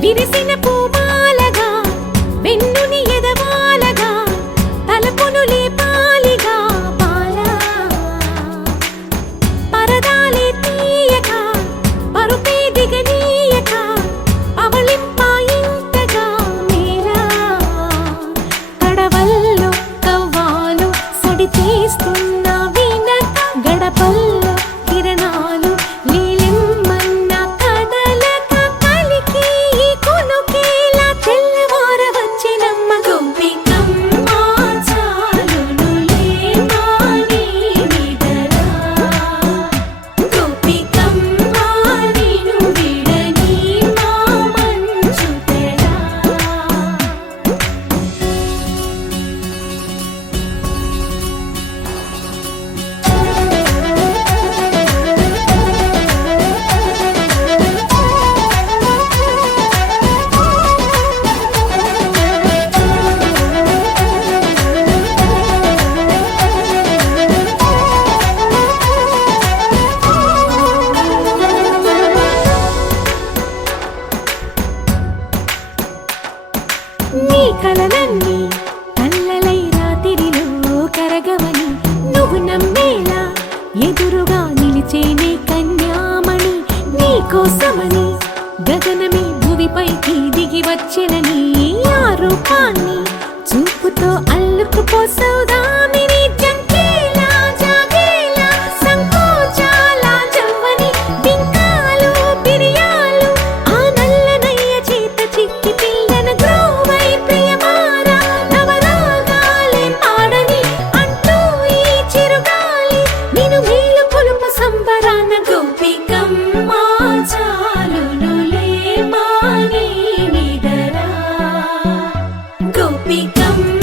విరిసిన పూమాలగా వెన్నుని ఎదవాలగా తలపును లేపాలిగా బాలా పరదాలే తీయక పరుపే దిగనీయక అవలింపాయింతగా మేరా కడవల్లో కవ్వాలు సడి చేస్తున్న వినక గడపల్లో కిరణాలు నీ కలలన్నీ కల్లలై రాత్రిలో కరగవని నువ్వు నమ్మేలా ఎదురుగా నిలిచేనే కన్యామణి నీ కోసమని గగనమే భువిపైకి దిగి వచ్చెనని ఆ రూపాన్ని చూపుతో అల్లుకుపోసౌదామిని జంకేలా జాగేలా సంకోచాల జవ్వని బింకాలు బిరియాలు ఆ నల్లనయ్య చేత చిక్కి పిల్లన గ్రోవై ప్రియమారా నవరాగాలే పాడని అంటూ ఈ చిరుగాలి నిన్ను మేలు పొలుపు సంబరాన గోపికమ్మ చాలునులే మాని నిదరా గోపికమ్మ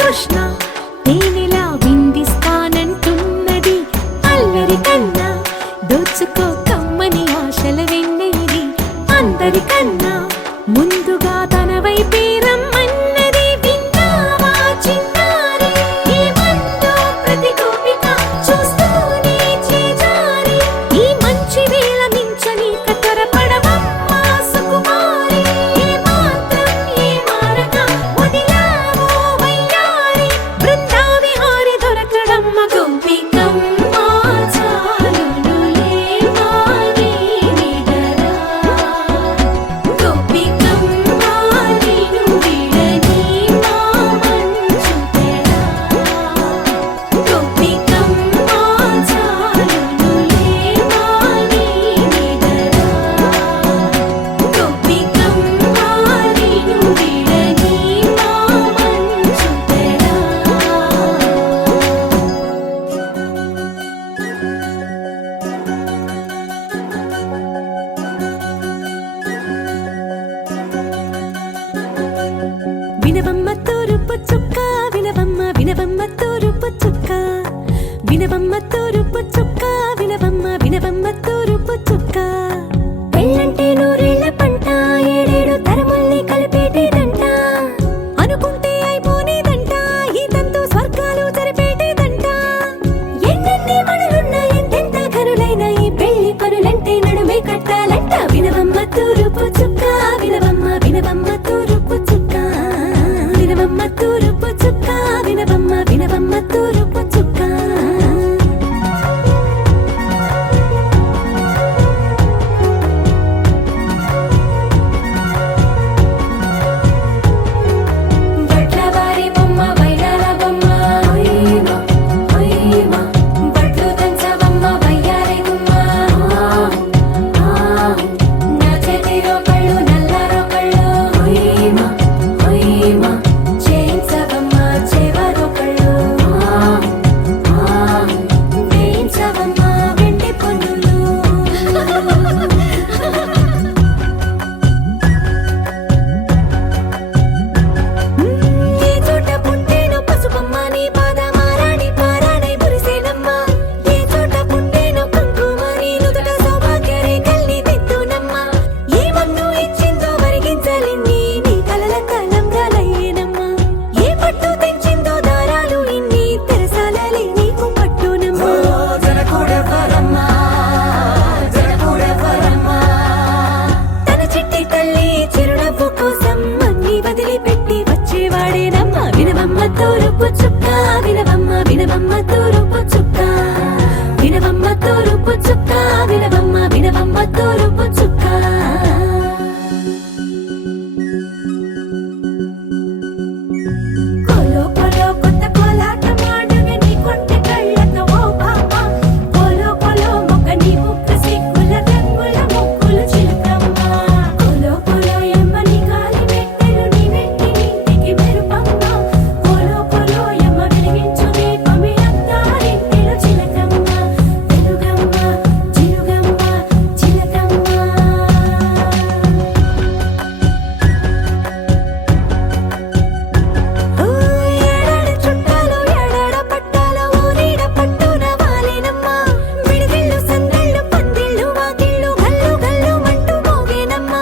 తృష్ణ తేనెలా విందిస్తానంటున్నది అల్లరి కన్నా దోచుకో కమ్మని ఆశల వెన్నెలిది అందరికన్నా ముందుగా తన వైపే రమ్మన్నది విన్నావా చిన్నారి ఏమందో ప్రతి గోపిక చూస్తూనే చేజారి ఈ మంచి వేళ మించని కతరపడవమ్మ సుకుమారి ఏ మాత్రం ఏ మారక వదిలావో బృందావిహారి దొరకడమ్మ గోపికమ్మ చాలునులే మాని నిదరా గోపికమ్మ నిన్ను విడని మా మంచు తెరా గోపికమ్మ చాలునులే మాని నిదరా గోపికమ్మ నిన్ను విడని మా మంచు తెరా వినవమ్మ తూరుపు చుక్క వినవమ్మ వినవమ్మ తూరుపు చుక్క వినవమ్మ తూరుపు చుక్క వినవమ్మ వినవమ్మ తూరుపు చుక్క పెళ్ళంటే నూరేళ్ల పంట ఏడేడు తరముల్ని కలిపేటేదంట అనుకుంటే అయిపోనేదంట ఈ తంతు స్వర్గాలు జరిపేటేదంట ఎన్నెన్ని మనులున్న ఎంతెంత కరులైన ఈ పెళ్లి పనులంటే నడుమే కట్టాలంట వినవమ్మ తూరుపు చుక్క వినవమ్మ వినవమ్మ తూరుపు చుక్క వినవమ్మ తూరుపు చుక్క తూరుపు చుక్క వినవమ్మ వినవమ్మ తూరుపు చుక్క వినవమ్మ తూరుపు చుక్క వినవమ్మ వినవమ్మ తూరుపు చుక్క కోలో కోలో కొత్త కోలాటం ఆడవే నీ కొంటె కళ్ళతో ఓ బామ్మ కోలో కోలో మొక్క నీ ముక్క సిగ్గుల రంగుల ముక్కులు చిలకమ్మ కోలో కోలో యమ్మ నీ గాలి పెట్టెలు నీ వెంటి ఇంటికి మెరుపమ్మ కోలో కోలో యమ్మ వెలిగించు దీపమి అత్తారింటిలో చిలకమ్మ వెలుగమ్మ చిలుగమ్మ చిలకమ్మ ఏడాడ చుట్టాలు ఏడాడ పట్టాలు ఊరీడ పట్టున వాలేనమ్మ విడిదిళ్ళు సందళ్ళు పందిళ్ళు వాకిళ్ళు గల్లు గల్లు మంటూ మోగేనమ్మ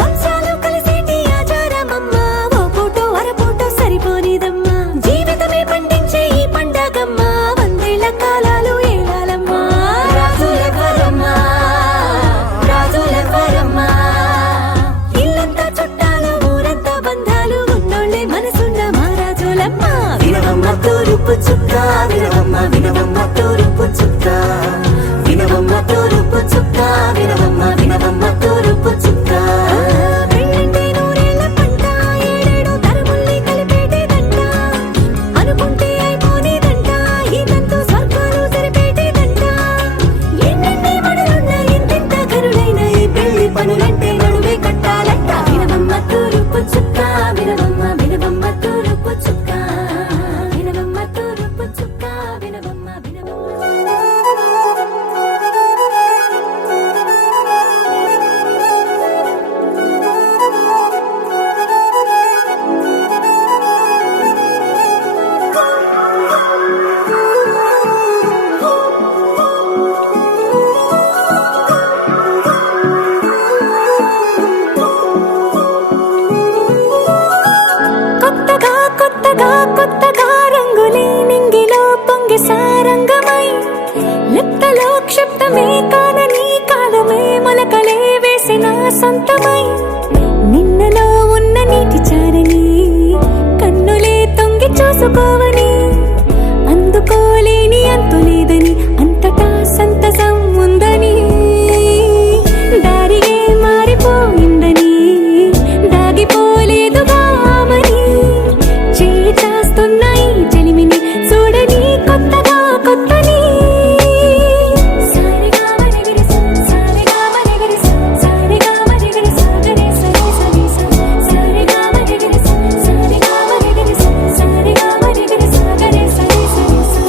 వంశాలు కలిసేటి ఆచారమమ్మ ఓ పూటో అరపూటో సరిపోనిదమ్మ జీవితమే పండించే ఈ పండగమ్మ వందేళ్ల కాలాలు ఏలాలమ్మ రాజుల వరమ్మ రాజుల వరమ్మ ఇల్లంతా చుట్టాలు ఊరంతా బంధాలు ఉన్నోళ్ళే మనసున్న మహారాజులమ్మ వినవమ్మ తూరుపు చుక్క వినవమ్మ వినవమ్మ తూరుపు చుక్క వినవమ్మ తూరుపు చుక్క వినవమ్మ వినవమ్మ తూరుపు చుక్క పెళ్ళంటే నూరేళ్ల పంట ఏడేడు తరముల్ని కలిపేటేదంట అనుకుంటే అయిపోనేదంట ఈ తంతు స్వర్గాలు సరిపేటేదంట ఎన్నెన్ని మడులున్న ఎంతెంత కరులైన ఈ పెళ్లి పనులంటే నడువే కట్టాలంట వినవమ్మ తూరుపు చుక్క వినవమ్మ వినవమ్మ తూరుపు చుక్క వినవమ్మ తూరుపు చుక్క వినవమ్మ వినవమ్మ కొత్తగా కొత్తగా కొత్తగా రంగులే నింగిలో పొంగి సారంగమై లిప్తలో క్షిప్తమే కానని కాలమే మొలకలే వేసిన సొంతమై నిన్నలో ఉన్న నీటి చారని కన్నులే తొంగి చూసుకోవని అందుకోలేని అంతులేదని అంతటా సంతసం ఉందని దారిగే మారిపోయిందని దాగిపోలేదుగా ఆమని చేస్తాస్తున్నాయి చెలిమిని చూడని కొత్తగా కొత్తని సారిగా మరిగిరి సారిగా మరిగిరి సారిగా మరిగిరి సాగరే సరి సరి సారిగా మరిగిరి సారిగా మరిగిరి సారిగా మరిగిరి సాగరే సరి సరి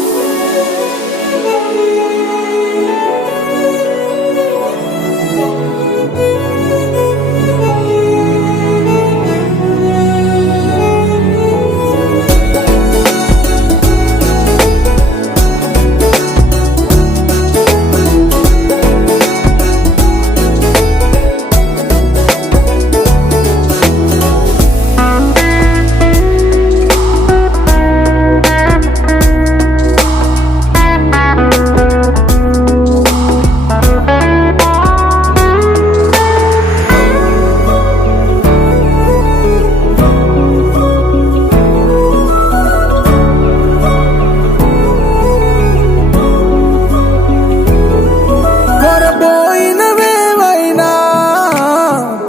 కొరబోయినవేవైనా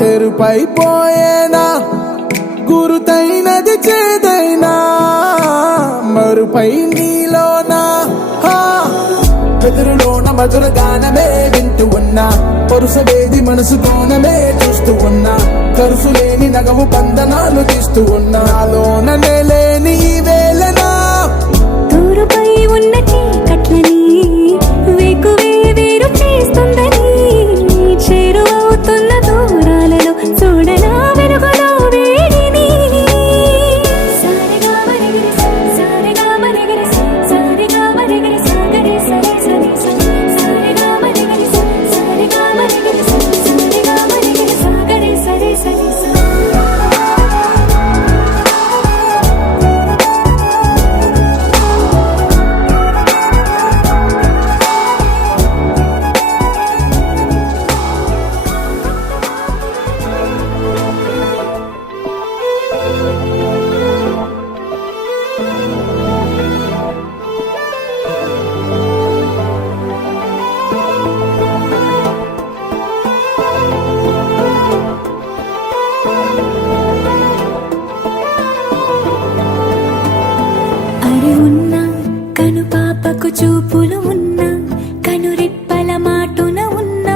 తెరుపైపోయేనా గురుతైనది చేదైనా మరుపై నీలోనా వెదురులోన మధుర గానమే వింటూ ఉన్నా పరుసవేది మనసు కోణమే చూస్తూ ఉన్నా కరుసులేని నగవు బంధనాలు తీస్తూ ఉన్నా నాలోన నేలేని ఈ వేళనా తూరుపై ఉన్న చీకట్లని వేకువే వేరు చేస్తుందని చేరువవుతున్న దూరాలలో చూడనా వెలుగులో వేడిని సారిగా మరిగిరి సారిగా మరిగిరి సారిగా మరిగిరి సాగరే సరి సరి సారిగా మరిగిరి సారిగా మరిగిరి సారిగా మరిగిరి సాగరే సరి సరి గుడి ఉన్న కను పాపకు చూపులు ఉన్న కనురెప్పల మాటున ఉన్న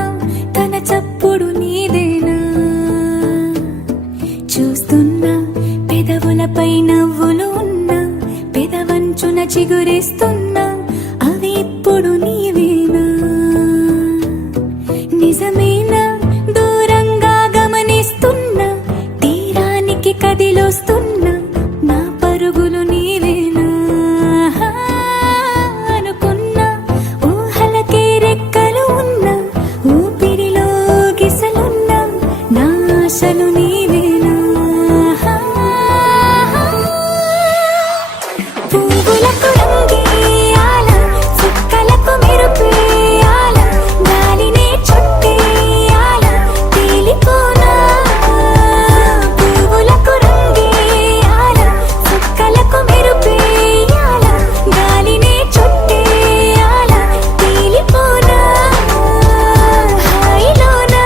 తన చప్పుడు నీదేనా చూస్తున్నా పెదవులపై నవ్వులు ఉన్న పెదవంచున చిగురిస్తున్నా అవి ఇప్పుడు నీవేనా నిజమేనా దూరంగా గమనిస్తున్నా తీరానికి కదిలొస్తున్నా నా పరుగులు నీవేనా అనుకున్నా ఊహలకే రెక్కలు ఉన్నా ఊపిరిలో గిసలున్నా నా ఆశలు నీవేనా పువ్వులకు రంగేయాల చుక్కలకు మెరుపేయాల గాలినే చుట్టేయాల తేలిపోనా పువ్వులకు రంగేయాల చుక్కలకు మెరుపేయాల గాలినే చుట్టేయాల తేలిపోనా హాయిలోనా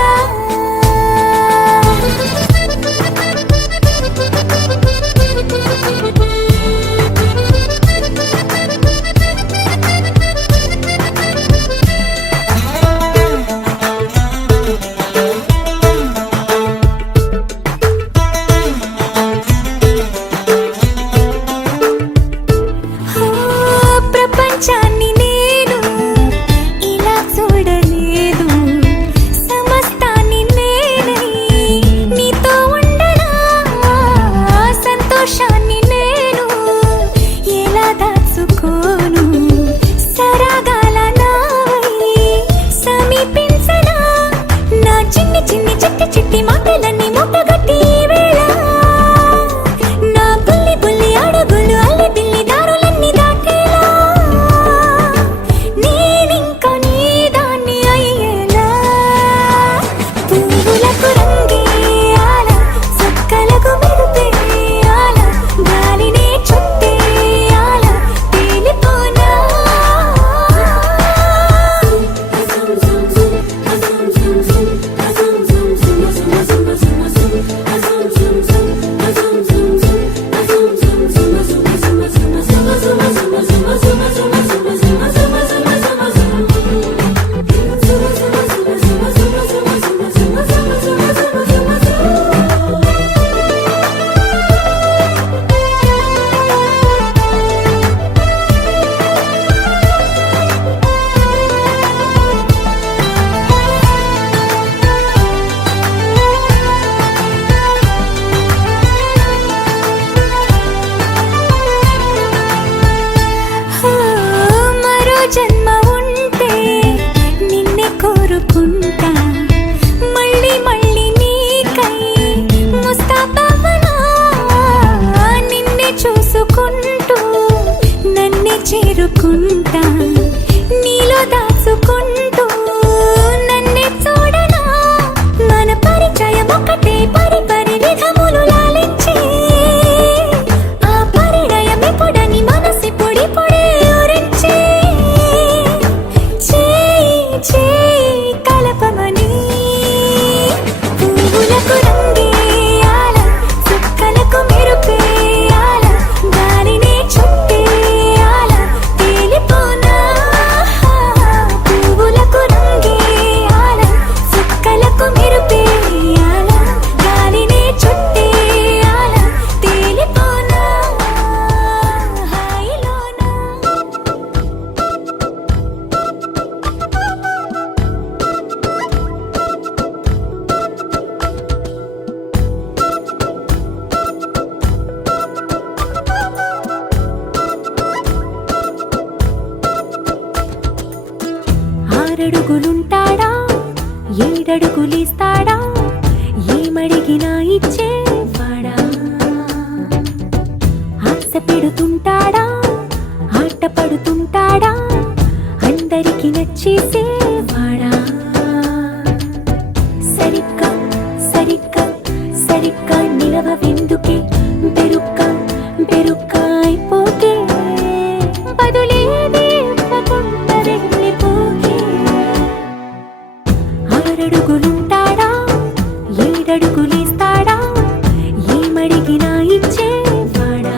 ప్రపంచాన్ని నేను ఇలా చూడలేదు సమస్తాన్ని నేనై నీతో ఉండనా సంతోషాన్ని నేను ఎలా దాచుకోను సరాగాల నావై సమీపించనా నా చిన్ని చిన్ని చిట్టి చిట్టి మాటలన్నీ మూటగట్టి ఈ వేళ నా బుల్లి బుల్లి అడుగులు అల్లి బిల్లి దారులన్నీ దాటేలా నేనింకా నీ దాన్ని అయ్యేలా పువ్వులకు రంగేయాల చుక్కలకు మెరుపేయాల గాలినే చుట్టేయాల తేలిపోనా మరో జన్మ ఉంటే నిన్నే కోరుకుంటా మళ్ళీ మళ్ళీ నీకై ముస్తాబవనా నిన్నే చూసుకుంటూ నన్నే చేరుకుంటా నీలో దాచుకుంటూ నన్నే చూడనా మన పరిచయం ఒకటే పరి పరి విధములు లాలించే ఆ పరిణయం ఎప్పుడని మనసి పొడి పొడి ఊరించే చేయి చేయి కలపమని పువ్వులకు రంగేయాల చుక్కలకు మెరుపేయాల గాలినే చుట్టేయాల తేలిపోనా పువ్వులకు రంగేయాల చుక్కలకు మెరుపేయాల గాలినే చుట్టేయాల తేలిపోనా హాయిలోనా ఆరడుగులుంటాడా ఏడడుగులిస్తాడా ఏమడిగినా ఇచ్చేవాడా ఆశ పెడుతుంటాడా ఆట పడుతుంటాడా అందరికి నచ్చేసేవాడా సరిగ్గా సరిగ్గా సరిగ్గా నిలవెందుకే బెరుక్క బెరుక్క అయిపోకే బదులేది ఇవ్వకుండా వెళ్ళిపోకే ఆరడుగులుంటాడా ఏడడుగులిస్తాడా ఏమడిగినా ఇచ్చేవాడా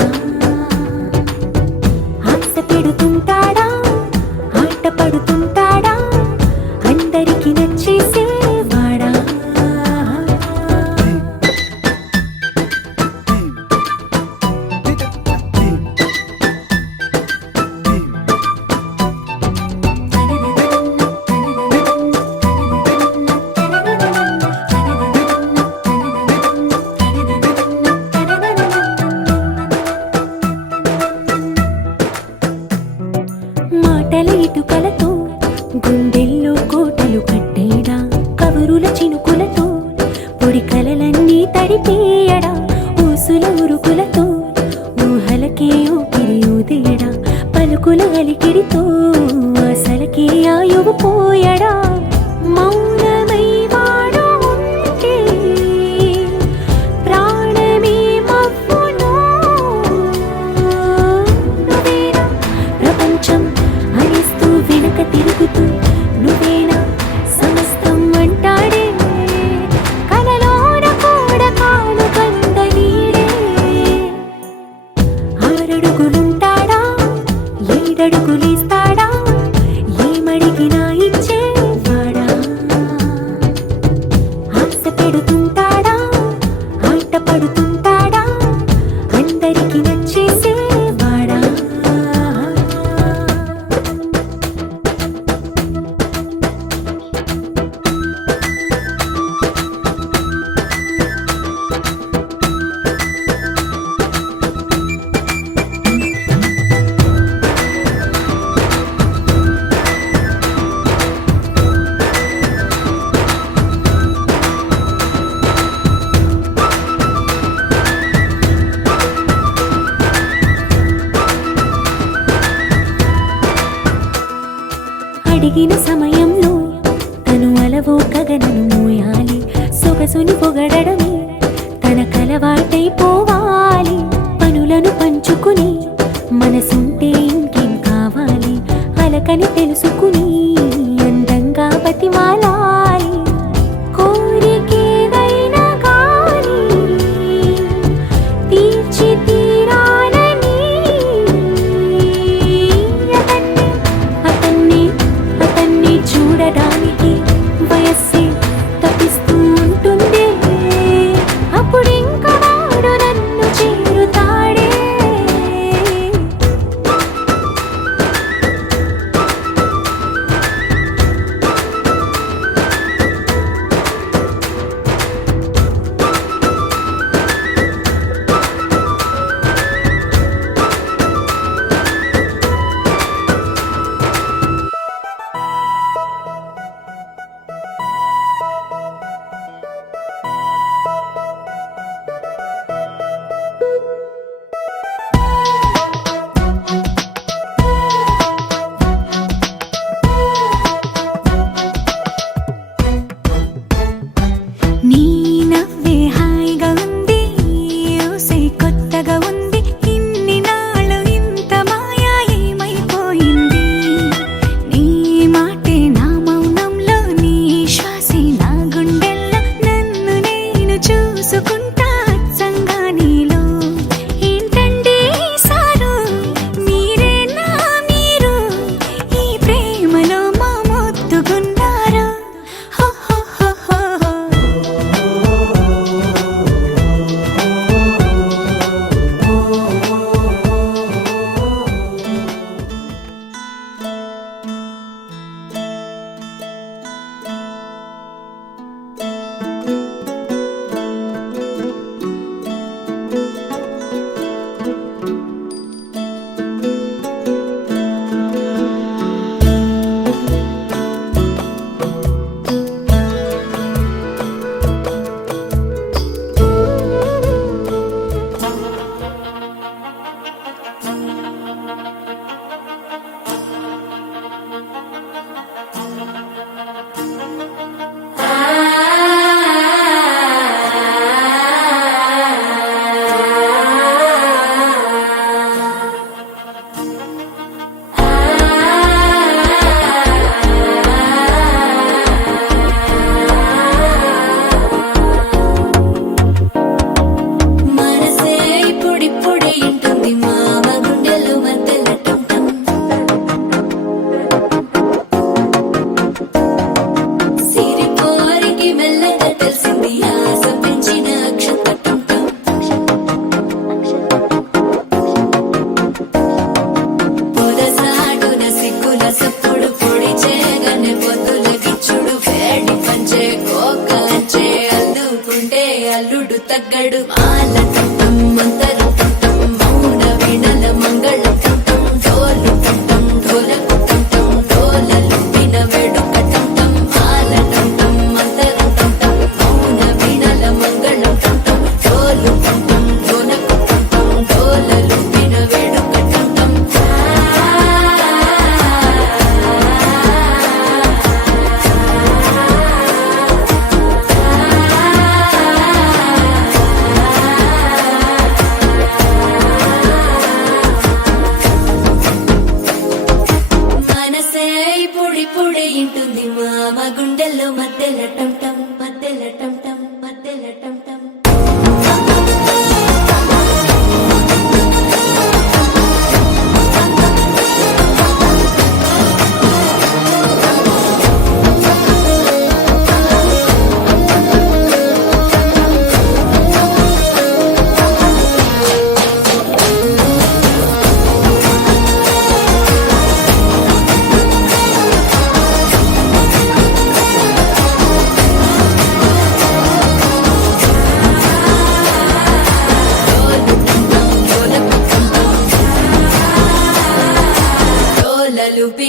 అందరికి నచ్చేసే వాడా. అడిగిన సమయంలో తను అలవో గగనను మోయాలి. సొగసుని పొగడమే తనకలవాటైపోవాలి. పనులను పంచుకుని మనసుంటే ఇంకేం కావాలి. అలకని తెలుసుకుని అందంగా బతిమాలాలి. కోరికేదైనా గాని తీర్చి తీరాలని అతన్ని చూడడానికి వయస్సే తప్పిస్తూ ఉంటుంది. అప్పుడింక వాడు నన్ను చేరుతాడే.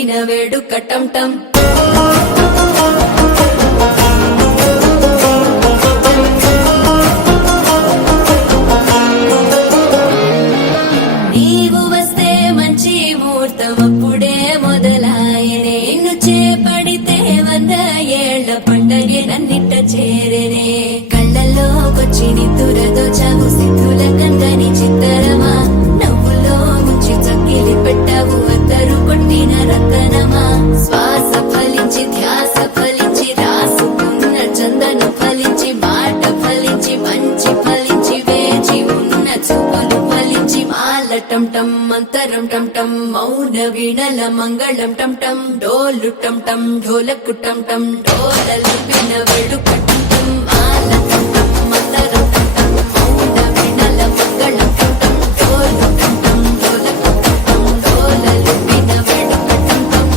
విన వేడుక టం టం నీవు వస్తే మంచి ముహూర్తం అప్పుడే మొదలాయనే నిన్ను చేపడితే 100 ఏళ్ల పండగే నన్నిట్ట చేరేనే కళ్ళల్లోకొచ్చి నిద్దురదో చావు సిద్ధుల కందని చిత్తరమా నవ్వులో ముంచి చక్కిలి పెట్టావు అద్దరు కొట్టిన రతనమా శ్వాస ఫలించి ధ్యాస ఫలించి రాసుకున్న చందన ఫలించి మాట ఫలించి మంచి ఫలించి వేచి ఉన్న చూపులు ఫలించి మాల టం టం మంతరం టం టం మౌన వీణల మంగళం టం టం డోలు టం టం ఢోలకు టం టం డోలలు విన వేడుక టం టం మాల టం టం మంతరం టం టం మౌన వీణల మంగళం టం టం డోలు టం టం ఢోలకు టం టం డోలలు విన వేడుక టం టం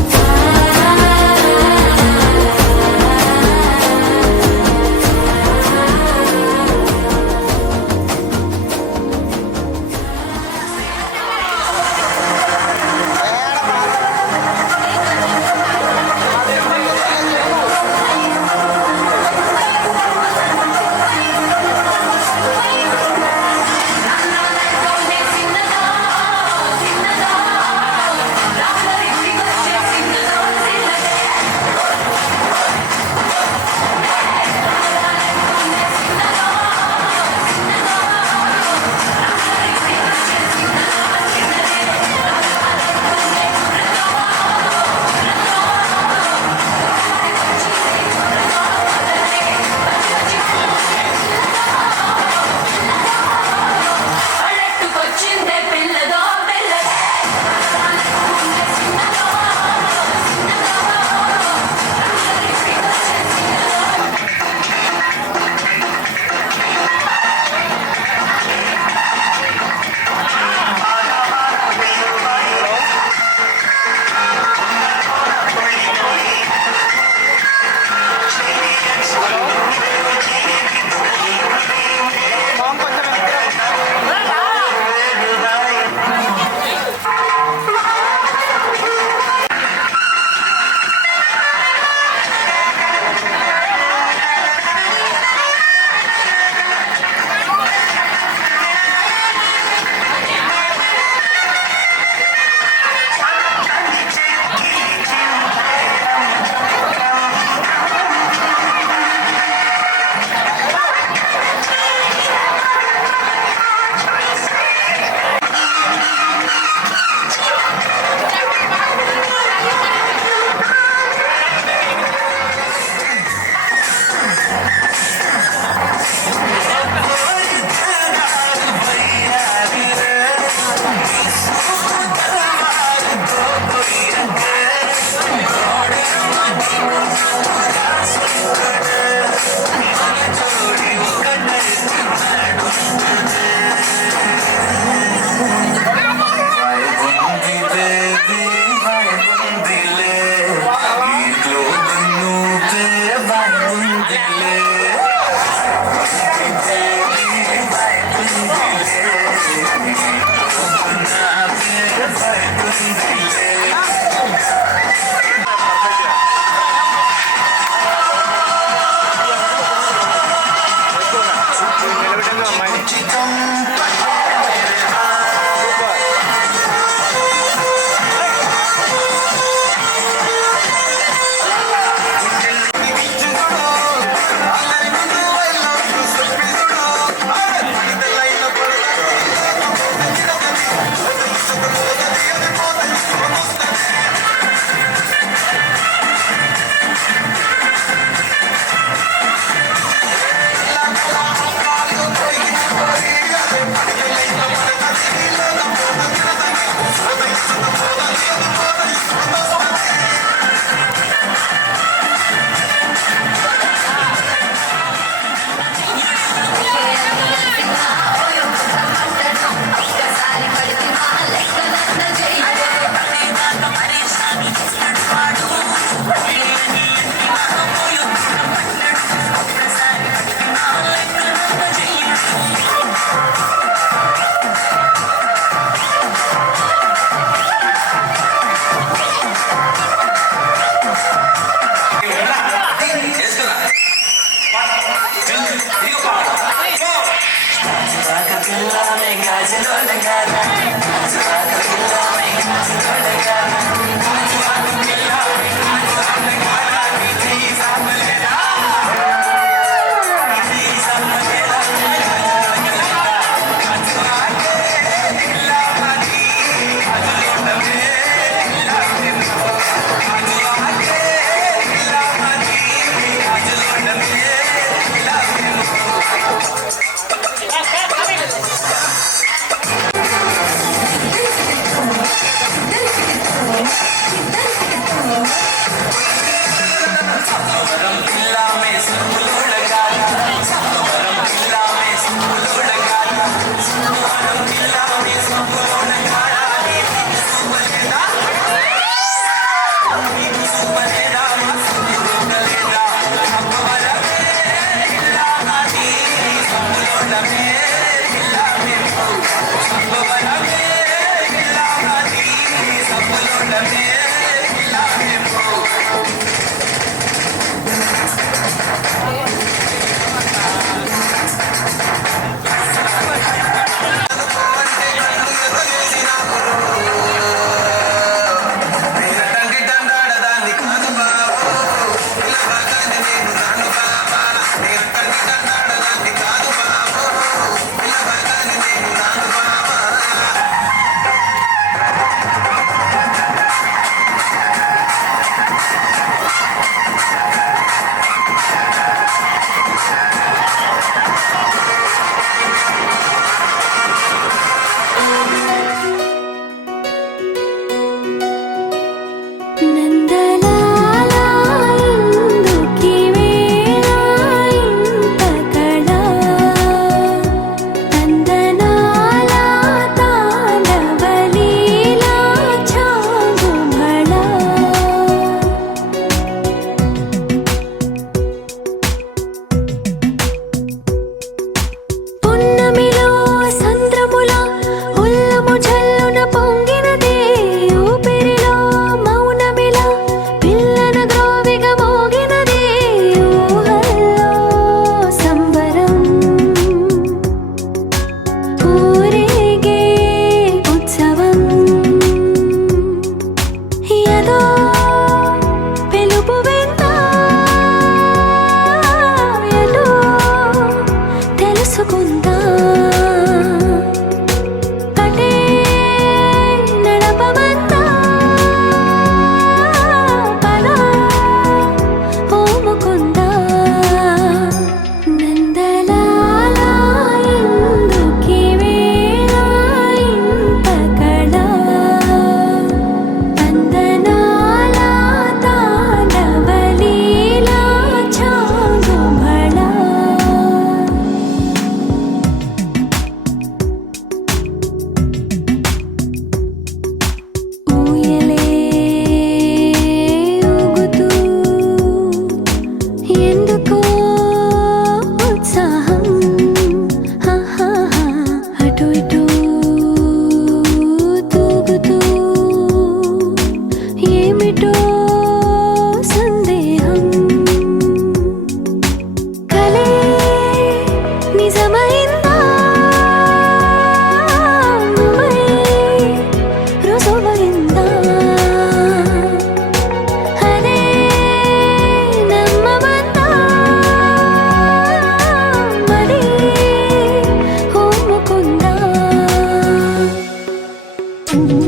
ఆ